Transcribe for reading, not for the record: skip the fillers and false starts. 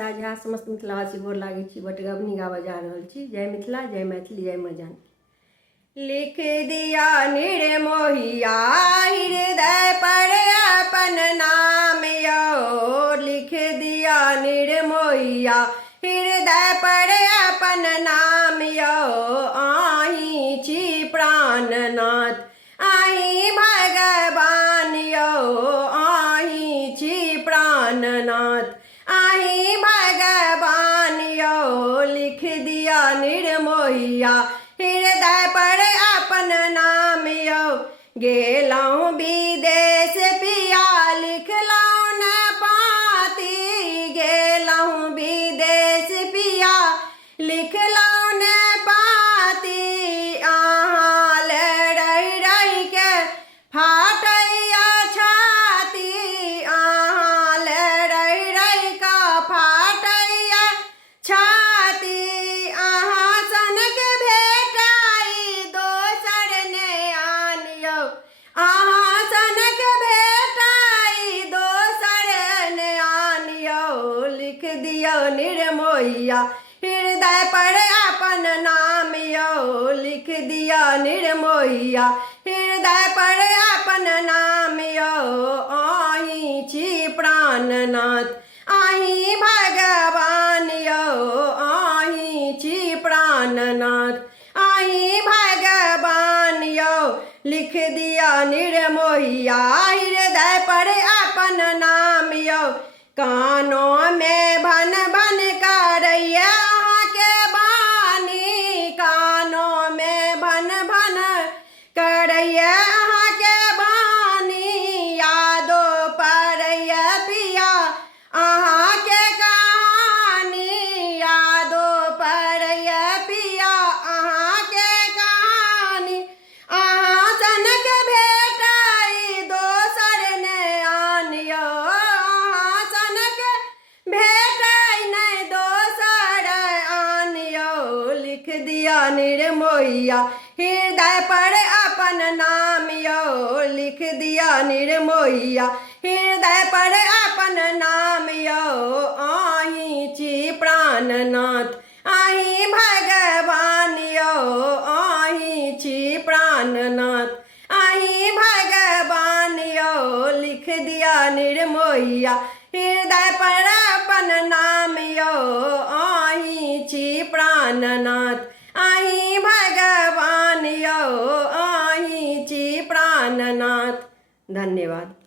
ताजा समस्त मिथिलावासी गोर लागै छी। बटगबनी गाबऽ जा रहल छी। जय मिथिला, जय मैथिली, जय माँ जानकी। लिख दिया निर्मोहिया हृदय पर अपन नाम यो, लिख दिया निर्मोहिया हृदय पर अपन नाम यो। आही छी प्राणनाथ, आही भगवान यो, आही छी प्राणनाथ, आही भगवान यो। लिख दिया निर्मोहिया हृदय पर अपन नाम यो। गेलौं विदेश पिया लिखलौं न पाती, गेलौं विदेश पिया लिखलौं न पाती। अहाँ ले रहि रहि के फाटैया छाती, अहाँ ले रहि रहि के फाटैया छाती। अहाँ सनक भेटाई दोसर ने आनियो, अहाँ सनक भेटाई दोसर ने आनियो। लिख दियो निर्मोहिया हृदय पर अपन नाम यो, लिख दिया निर्मोहिया हृदय पर अपन नाम यो। आही छी प्राणनाथ, आही भगवान यो, आही छी प्राणनाथ, आही भगवान यो। लिख दिया निर्मोहिया हृदय पर अपन नाम यो। कानों में भन भन करैया अहाँ के बानी, कानों में भन भन करैया अहाँ के बानी। यादो पड़ैया पिया अहाँ के कहानी, यादो पड़ैया पिया अहाँ के कहानी। अहाँ सनक भेटाई दोसर ने आनियो, अहाँ सनक भेटाई नहीं दोसर आनियो। लिख दिया निर्मोहिया हृदय पर अपन नाम यो, लिख दिया निर्मोहिया हृदय पर अपन नाम यो। आही छी प्राणनाथ, आही भगवान यो, आही छी प्राणनाथ, आही भगवान यो। लिख दिया निर्मोहिया हृदय पर अपन नाम यो। आही छी प्राणनाथ, आही भगवान यो, आही छी प्राणनाथ। धन्यवाद।